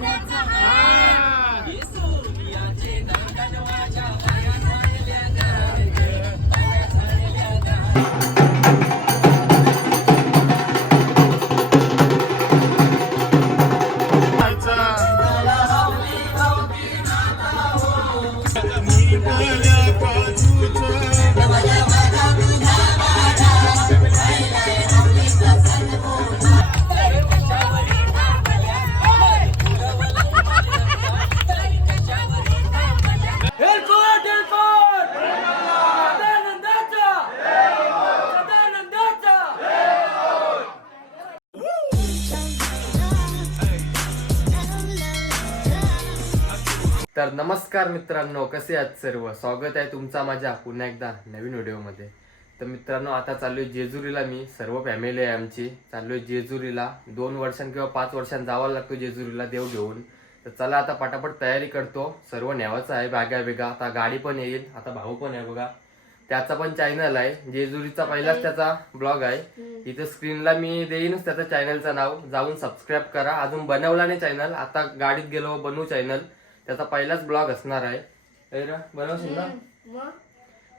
next तर नमस्कार मित्रांनो कसे आहात सर्व? स्वागत आहे तुमचा माझ्या पुन्हा एकदा नवीन व्हिडिओमध्ये. तर मित्रांनो आता चाललोय जेजुरीला मी. सर्व फॅमिली आहे आमची. चाललोय जेजुरीला. दोन वर्षां किंवा पाच वर्षां जावं लागतो जेजुरीला देव घेऊन. तर चला आता पटापट तयारी करतो. सर्व न्यावाचं आहे बॅगा बिगा आता गाडी पण येईल. आता भाऊ पण आहे बघा. त्याचा पण चॅनल आहे. जेजुरीचा पहिलाच त्याचा ब्लॉग आहे. इथे स्क्रीनला मी देईनच त्याचं चॅनलचं नाव. जाऊन सबस्क्राईब करा. अजून बनवला नाही चॅनल आता गाडीत गेलो बनवू चॅनल त्याचा पहिलाच ब्लॉग असणार आहे. ए रे, बनवशील ना?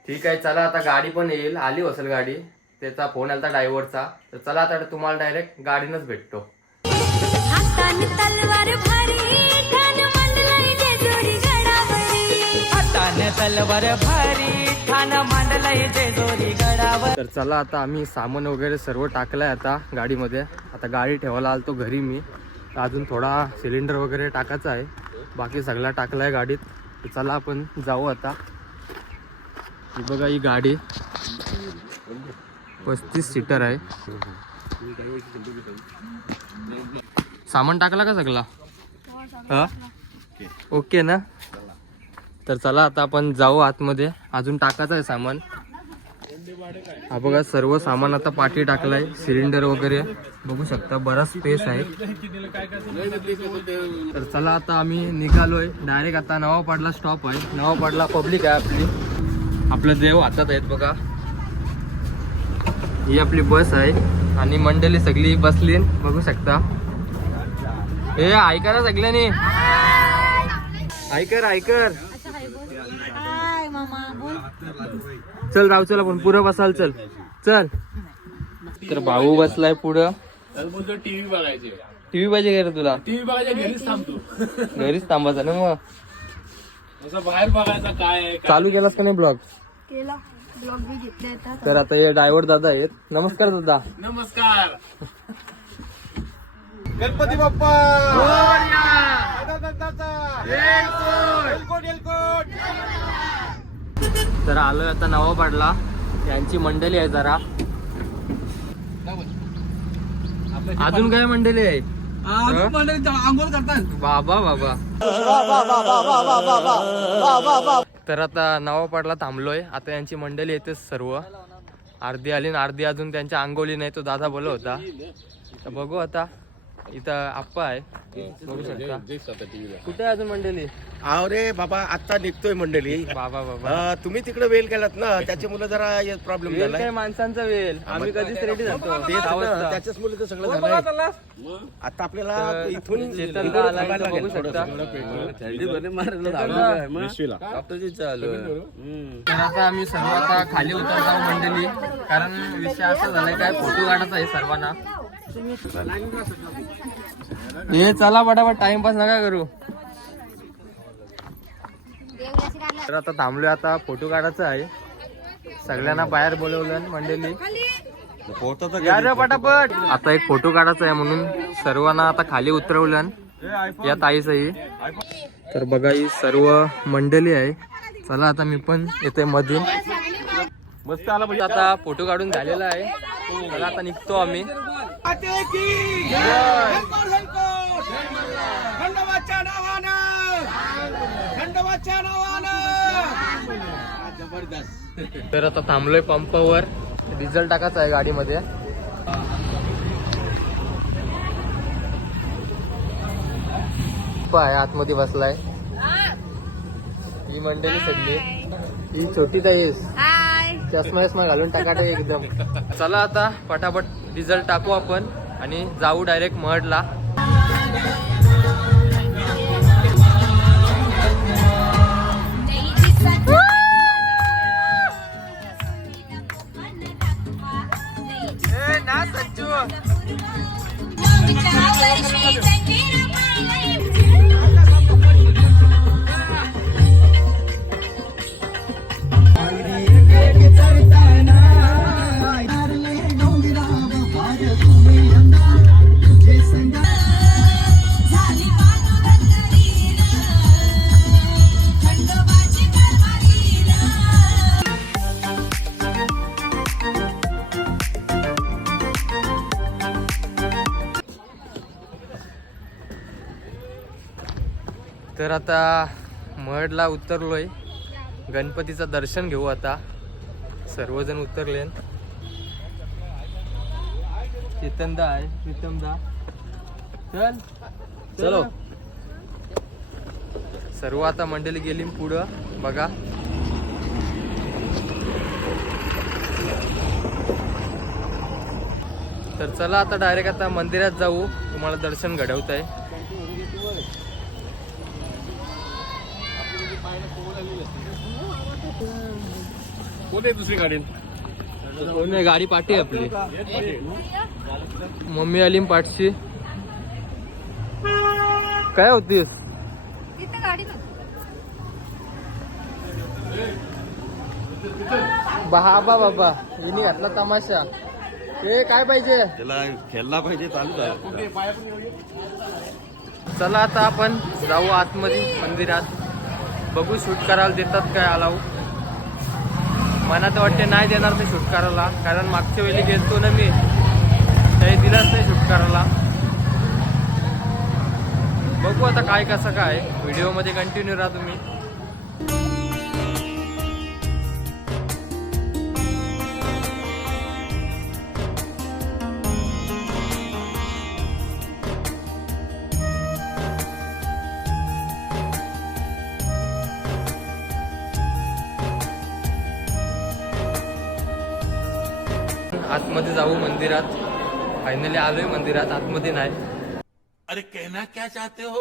ठीक आहे चला आता गाडी पण येईल. आली असेल गाडी. त्याचा फोन आलता ड्रायव्हरचा तर चला आता तुम्हाला डायरेक्ट गाडीनच भेटतो. हातान तलवार भारी ठाण मांडलंय जेजुरी गडावरी. हाताने तलवार भारी ठाण मांडलंय जेजोरी गडावर. तर चला आता आम्ही सामान वगैरे सर्व टाकलंय आता गाडीमध्ये. आता गाडी ठेवायला आलतो घरी मी. अजून थोडा सिलेंडर वगैरे टाकायचा आहे. बाकी सगळा टाकलाय गाडीत. तर चला आपण जाऊ आता. ही बघा ही गाडी. पस्तीस सीटर आहे. सामान टाकला का सगळा? हा? ओके ना? तर चला आता आपण जाऊ आतमध्ये. अजून टाकायचं आहे सामान. हा बघा सर्व सामान आता पाठी टाकलाय. सिलेंडर वगैरे. बघू शकता बराच स्पेस आहे. तर चला आता आम्ही निघालोय. डायरेक्ट आता नवापाडला स्टॉप आहे. नवापाडला पब्लिक आहे आपली. आपलं देव हातात आहेत बघा. ही आपली बस आहे. आणि मंडळी सगळी बसली. बघू शकता. हे ऐका ना सगळ्यांनी. ऐकर ऐकर. चल राव चल आपण पुढं बसाल चल. चल. तर भाऊ बसलाय पुढं. टीव्ही बघायचे. टीव्ही पाहिजे का रे तुला? टीव्ही बघायच्या घरीच थांबतो. घरीच थांबायचा ना मग. असं बाहेर बघायचं काय चालू केलास का नाही ब्लॉग? केला. तर आता हे ड्रायव्हर दादा आहेत. नमस्कार दादा. नमस्कार. गणपती बाप्पा! तर आलोय आता नवापाडला यांची मंडळी आहे जरा. अजून काय मंडळी आहे? आंघोळ करतात बाबा बाबा. तर आता नवापाडला थांबलोय. आता यांची मंडळी येतेच सर्व. अर्धी आली आणि अर्धी अजून त्यांच्या अंगोली नाही तो दादा बोलत होता. तर बघू आता. इथं आप्पा आहे. बघू शकता. कुठे आहे अजून मंडळी? आव रे बाबा आता निघतोय मंडळी. बाबा बाबा. अं, तुम्ही तिकडे वेल केलात ना त्याच्यामुळे जरा प्रॉब्लेम झाला काय माणसांचा वेल आम्ही कधीच रेडी झालतो तेच सहा ना, वाजता. त्याच्याच मुळे तर सगळं झालंय. आता आपल्याला इथून चेतन इकडे आला थांबायला इथं बघू लागेल शकता. हम्म. तर आता आम्ही सर्व आता खाली उतरत आहोत मंडळी. कारण विषय असा झालाय काय फोटो काढायचा आहे सर्वांना. हे चला पटापट टाइमपास नका करू. तर आता थांबलोय आता फोटो काढायचा आहे. सगळ्यांना बाहेर बोलवलं मंडळी. पटापट आता एक फोटो काढायचा आहे म्हणून सर्वांना आता खाली उतरवलं या ताईचंही तर बघा ही सर्व मंडळी आहे. चला आता मी पण येतोय मधून. मस्त आला म्हणजे आता फोटो काढून झालेला आहे. चला आता निघतो आम्ही. खंडोबाच्या नावानं। खंडोबाच्या नावानं। जबरदस्त तर आता थांबलोय पंपावर. डिझेल टाकायचं आहे गाडीमध्ये. आहे आतमध्ये बसलाय. ही मंडळी सगळी. ही छोटी ताईस हाय चष्मा चष्मा घालून टाकाटे एकदम. चला आता पटापट. डिझेल टाकू आपण आणि जाऊ डायरेक्ट महडला तर आता मडला उतरलोय. गणपतीचं दर्शन घेऊ आता. सर्वजण उतरले चेतनदा आहे प्रीतमदा. चल चलो. सर्व आता मंडळी गेली पुढं बघा. तर चला आता डायरेक्ट आता मंदिरात जाऊ. तुम्हाला दर्शन घडवत आहे आहे दुसरी गाडी? कोण नाही गाडी पाठी आपली. मम्मी आली पाठशी. काय होतीस? तिथे गाडी नव्हती. बाबा बाबा हिनी घातला तमाशा. ए काय पाहिजे? त्याला खेळला पाहिजे चालू आहे? चला आता आपण जाऊ आतमध्ये मंदिरात. बघू शूट करायला देतात काय अलाऊ. मनात वाटते नाही देणार ते शूट करायला कारण मागच्या वेळी गेलतो ना मी काही दिलाच नाही शूट करायला बघू आता काय कसं काय. व्हिडिओमध्ये कंटिन्यू राहा तुम्ही. आतमध्ये जाऊ मंदिरात. फायनली आलोय मंदिरात आतमध्ये नाही. अरे कहना क्या चाहते हो?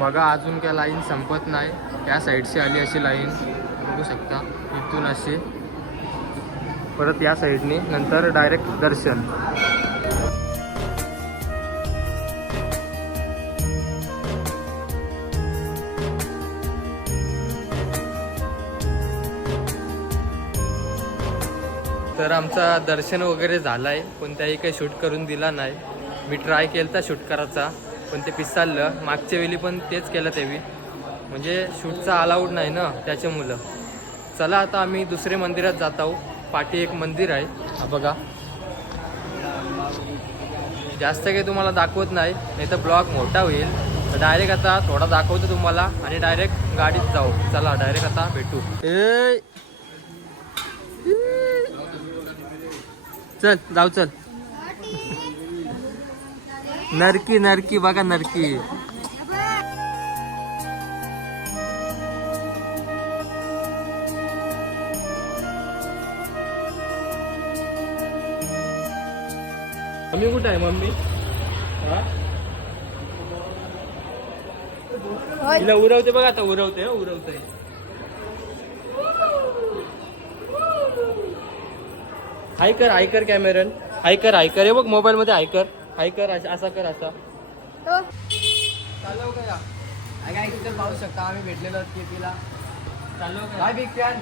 बघा अजून काय लाईन संपत नाही. त्या साईडची आली अशी लाईन बघू शकता इथून अशी. परत या साईडने नंतर डायरेक्ट दर्शन. तर आमचा दर्शन वगैरे झाला आहे कोणत्याही काही शूट करून दिला नाही. मी ट्राय केलता शूट करायचा पण ते पिसाललं मागच्या वेळी पण तेच केलं तेवी म्हणजे शूटचा अलाउड नाही ना त्याच्यामुळं. चला आता आम्ही दुसरे मंदिरात जात आहोत. पाठी एक मंदिर आहे. हा बघा. जास्त काही तुम्हाला दाखवत नाही नाही तर ब्लॉग मोठा होईल. डायरेक्ट आता थोडा दाखवतो तुम्हाला आणि डायरेक्ट गाडीत जाऊ. चला डायरेक्ट आता भेटू. ए! चल जाऊ चल. नरकी नरकी बघा नरकी. मम्मी कुठं आहे मम्मी? हा? तिला उरवते बघा आता उरवते हं, उरवते. हाय कर हाय कर कॅमेरन. हाय कर हाय कर हे बघ मोबाईल मध्ये हाय कर हाय कर असा. कर असा हो. चालव का काय तिथं पाहू शकता आम्ही भेटलेलो केपीला चालव काय बिग फॅन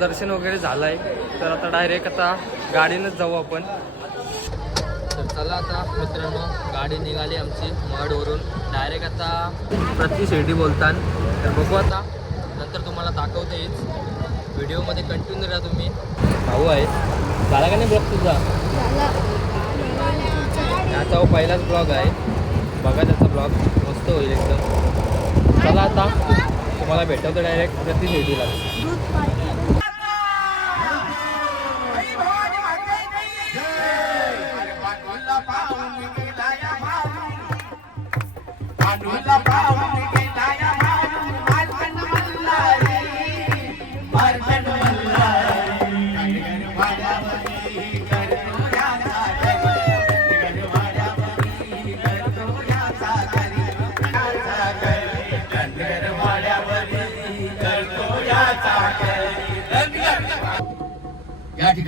दर्शन वगैरे झालंय. तर आता डायरेक्ट आता गाडीनंच जाऊ आपण. तर चला आता मित्रांनो गाडी निघाली आमची मडवरून. डायरेक्ट आता प्रति शिर्डी बोलतान. तर बघू आता. नंतर तुम्हाला दाखवता येईल व्हिडिओमध्ये कंटिन्यू राहा तुम्ही. भाऊ आहे. झाला का नाही ब्लॉग तुझा? त्याचा हो पहिलाच ब्लॉग आहे. बघा त्याचा ब्लॉग मस्त होईल एकदम. चला आता तुम्हाला भेटवतो डायरेक्ट प्रतिनिधीला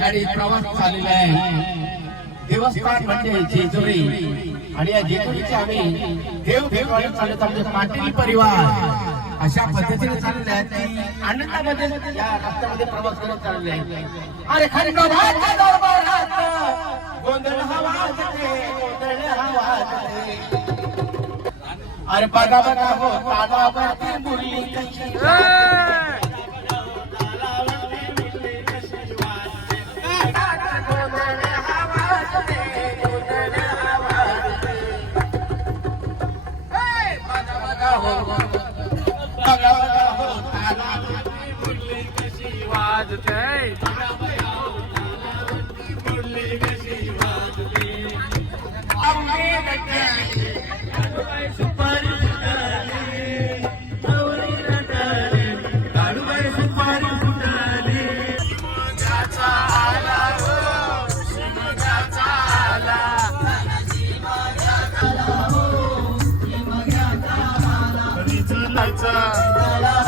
ठिकाणी प्रवास चाललेला आहे. देवस्थान म्हणजे जेजुरी. आणि या जेजुरीचे आम्ही देव देवाला चालत आमचे पाटील परिवार अशा पद्धतीने चाललेले आहेत की आनंदामध्ये या रस्त्यामध्ये प्रवास करत चाललेले आहेत. अरे खंडोबाच्या दरबारात गोंधळ हा गोंधळ हा अरे बघा बघा हो तालावरती मुरली ऊन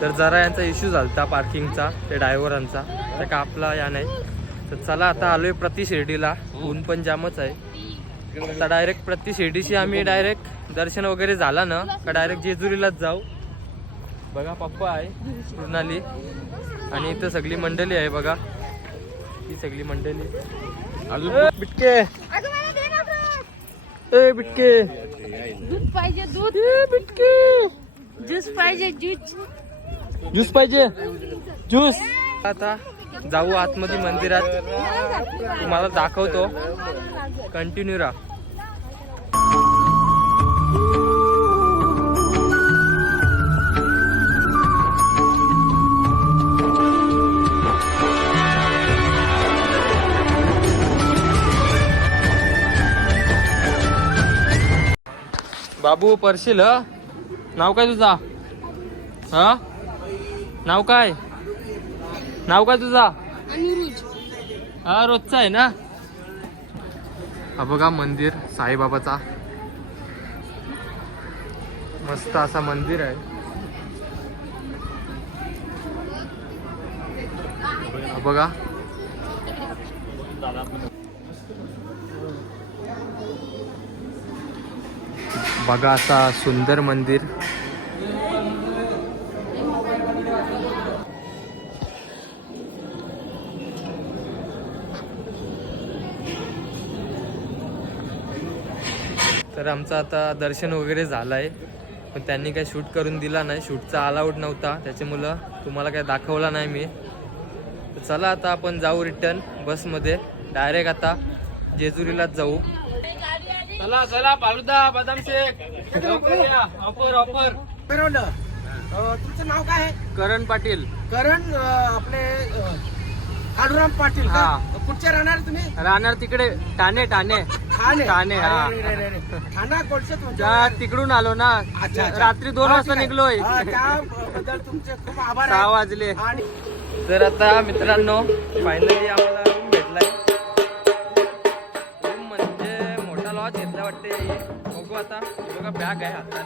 तर जरा यांचा इश्यू झालता पार्किंगचा त्या ड्रायव्हरांचा त्या का आपला या नाही. तर चला आता आलोय प्रति शिर्डीला. ऊन पण जामच आहे. आता डायरेक्ट प्रति शिर्डीशी आम्ही डायरेक्ट दर्शन वगैरे झाला ना का डायरेक्ट जेजुरीलाच जाऊ. बघा पप्पा आहे मृणाली. आणि इथं सगळी मंडळी आहे बघा. ही सगळी मंडळी. अजून बिटके. अगं मला दे ना दूध. ए बिटके. दूध पाहिजे दूध. बिटके. ज्यूस पाहिजे ज्यूस ज्यूस पाहिजे. ज्यूस आता जाऊ आतमध्ये मंदिरात. तुम्हाला दाखवतो. कंटिन्यू राहा. बाबू परशील? नाव काय तुझा? हा? नाव काय? नाव काय तुझा? हा रोजचा आहे ना? हा बघा मंदिर साईबाबाचा. मस्त असा मंदिर आहे. हा बघा. बघा असा सुंदर मंदिर. तर आमचं आता दर्शन वगैरे झालं आहे पण त्यांनी काही शूट करून दिला नाही. शूटचा अलाउड नव्हता. त्याच्यामुळं तुम्हाला काही दाखवला नाही मी. तर चला आता आपण जाऊ रिटर्न बसमध्ये डायरेक्ट आता जेजुरीलाच जाऊ. चला चला फालुदा बदाम लवकर या ऑफर ऑफर मिरवलं अं, तुमचं नाव काय आहे करण पाटील करण अं, आपले अं, काळूराम पाटील का हा. कुठचे राहणार तुम्ही राहणार तिकडे ठाणे ठाणे ठाणे ठाणे, हा. अरे. ठाणा? त्या तिकडून आलो ना अच्छा, अच्छा. रात्री दोन हा, वाजता ठीक आहे. निघलोय हा, त्याबद्दल तुमचे खूप आभार सहा आहे. वाजले आणि तर आता मित्रांनो फायनली आम्हाला भेटलाय मला वाटते बघू आता. बघा बॅग आहे हातात.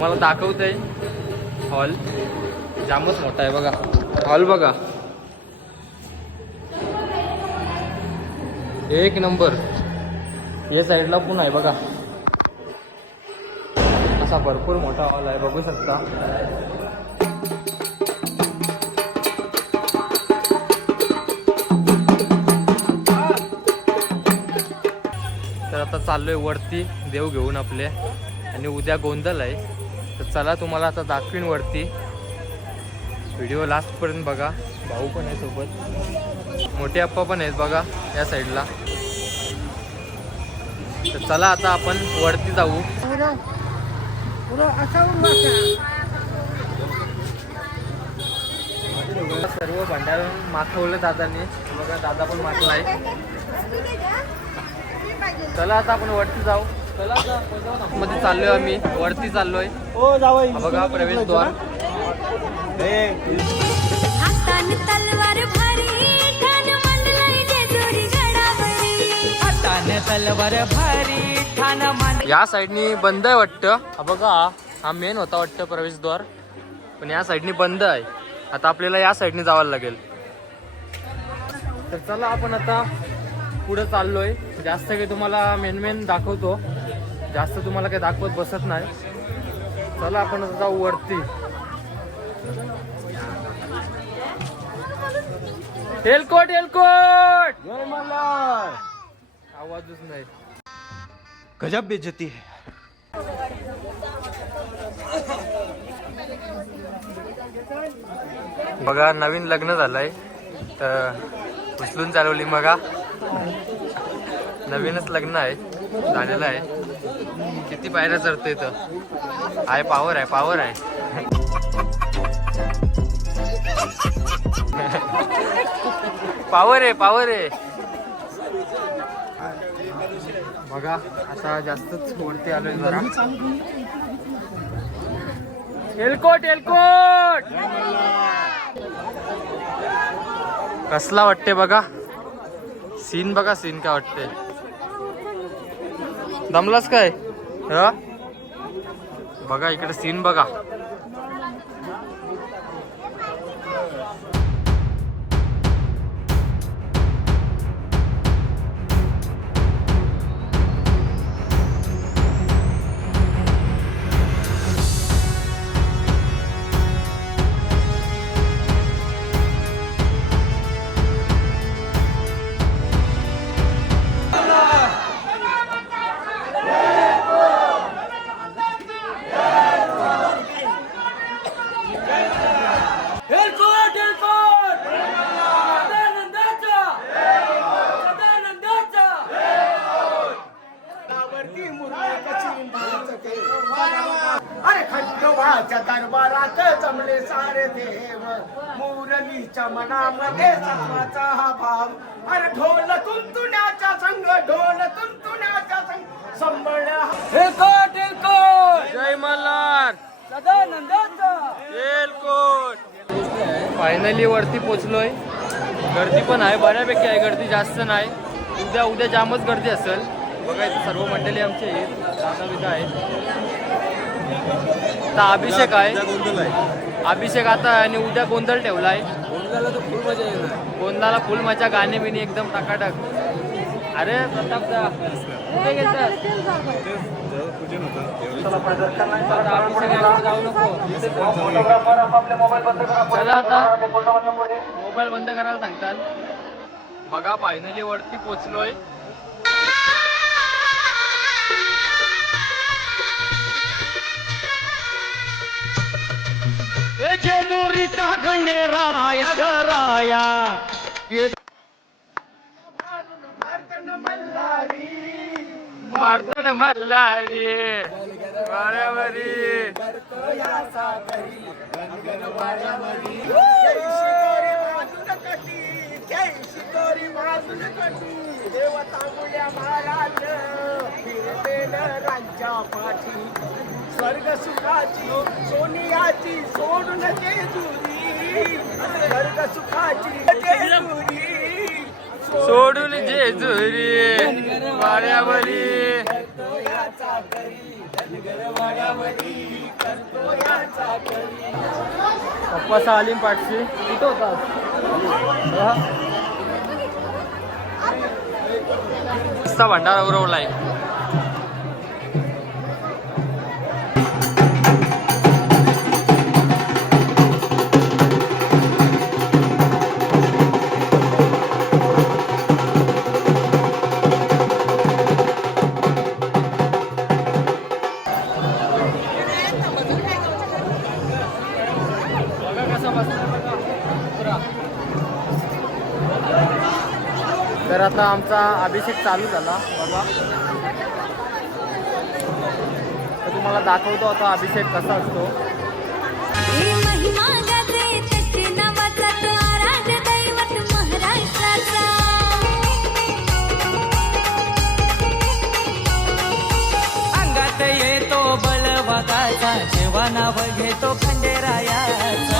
मला दाखवतंय हॉल जामच मोठा आहे बघा. हॉल बघा. एक नंबर या साईडला पण आहे बघा. असा भरपूर मोठा हॉल आहे बघू शकता. चाललोय वरती देव घेऊन आपले. आणि उद्या गोंधळ आहे. तर चला तुम्हाला आता दाखवीन वरती. व्हिडिओ लास्टपर्यंत बघा. भाऊ पण आहे सोबत. मोठे आप्पा पण आहेत बघा या साईडला तर चला आता आपण वरती जाऊ. सर्व भंडार माखवलं दादाने. बघा दादा पण माखलाय चला आता आपण वरती जाऊ. मध्ये चाललोय आम्ही. वरती चाललोय. हा बघा प्रवेशद्वार. या साईडनी बंद आहे वाटतं. हा बघा हा मेन होता वाटतं प्रवेशद्वार. पण या साईडनी बंद आहे. आता आपल्याला या साईडनी जावं लागेल. तर चला आपण आता पुढे चाललोय. जास्त काही तुम्हाला मेन मेन दाखवतो. जास्त तुम्हाला काही दाखवत बसत नाही. चला आपण जाऊ वरती. हेलकोट हेलकोट! आवाजच नाही. गजब बेचती है। बघा नवीन लग्न झालंय. तर उचलून चालवली बघा नवीनच लग्न आहे झालेलं आहे. किती पायऱ्या चढतो इथं आहे पावर आहे पावर आहे. पावर आहे पावर आहे. बघा आता जास्तच वरती आलोय जरा. एलकोट एलकोट कसला वाटते बघा? सीन बघा सीन काय वाटते दमलास काय ह? बघा इकडे सीन बघा मुरलीच्या मनामध्ये सर्वाचा हा भाव. अरे ढोल तुंतुण्याच्या संग ढोल तुंतुण्याच्या संग. संबळ जय मल्हार. फायनली वरती पोचलोय. गर्दी पण आहे बऱ्यापैकी आहे. गर्दी जास्त नाही. उद्या उद्या जामच गर्दी असेल. बघा इथे सर्व मंडळी आमचे आहेत. दादा बिदा आहेत. आता अभिषेक आहे. अभिषेक आता आहे आणि उद्या गोंधळ ठेवलाय. गोंधळाला फुल मजा गाणे बिणे एकदम टकाटक. अरे प्रताप दा कुठे गेलता? जाऊ नको. चला आता. मोबाईल बंद करायला सांगतात. बघा फायनली वरती पोचलोय. मारतड मल्हारी राया राया मर्दन कटी जय शिकोरी देवता महाराज राज्या पाठी स्वर्ग सुखाची सोनियाची सोडून जेजुरी स्वर्ग सुखाची जेजुरी सोडून जेजुरी वाऱ्यावरी पप्पा सालीम पाटशी कुठं होता. भंडारा उरवलाय. तर आता आमचा अभिषेक चालू झाला. बघा. तर तुम्हाला दाखवतो आता अभिषेक कसा असतो. हे अंगात येतो बलवागाचा जेव्हा नाव घेतो खंडेरायाचा.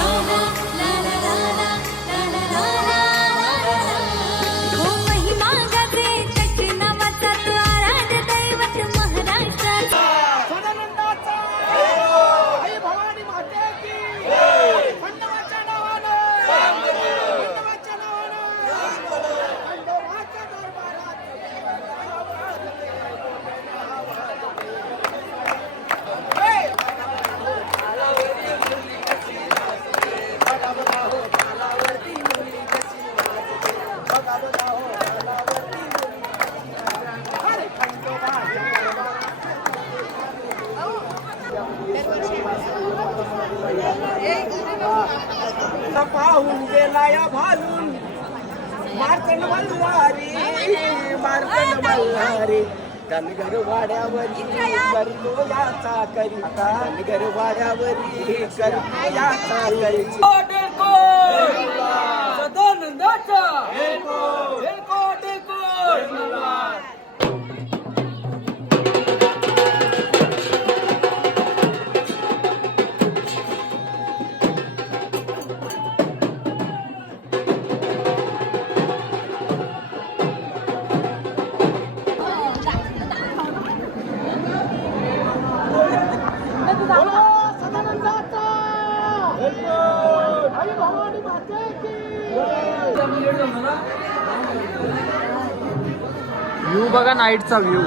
नाईटचा व्ह्यू.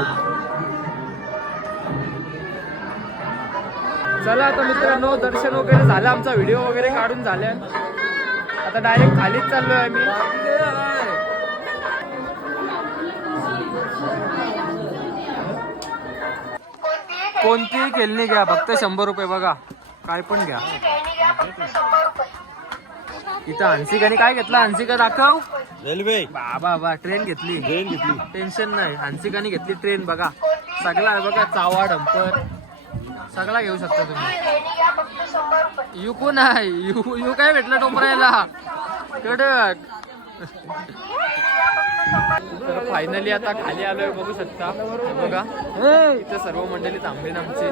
चला आता मित्रांनो दर्शन वगैरे झालं आमचा व्हिडिओ वगैरे काढून झाल्या आता डायरेक्ट खालीच चाललोय आम्ही. कोणतीही खेळणी घ्या फक्त शंभर रुपये बघा. काय पण घ्या. इथं हंसिकाने काय घेतलं? हंसिका दाखव. रेल्वे. बाबा बा ट्रेन घेतली. ट्रेन घेतली. टेन्शन नाही. हंसिकाने घेतली ट्रेन बघा. सगळा आहे बघा चावा डंपर. सगळा घेऊ शकता तुम्ही. युकू नाही. यू यू काय भेटलं टोपरायला कडक. तर फायनली आता खाली आलोय बघू शकता. बघा. इथे सर्व मंडळी थांबली ना आमची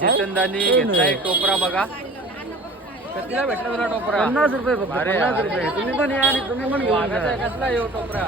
चेतनदानी घेतलाय टोपरा बघा. कितीला भेटला तुला टोपरा? पन्नास रुपये पन्नास रुपये. तुम्ही पण या आणि तुम्ही पण कसला येऊ टोपरा?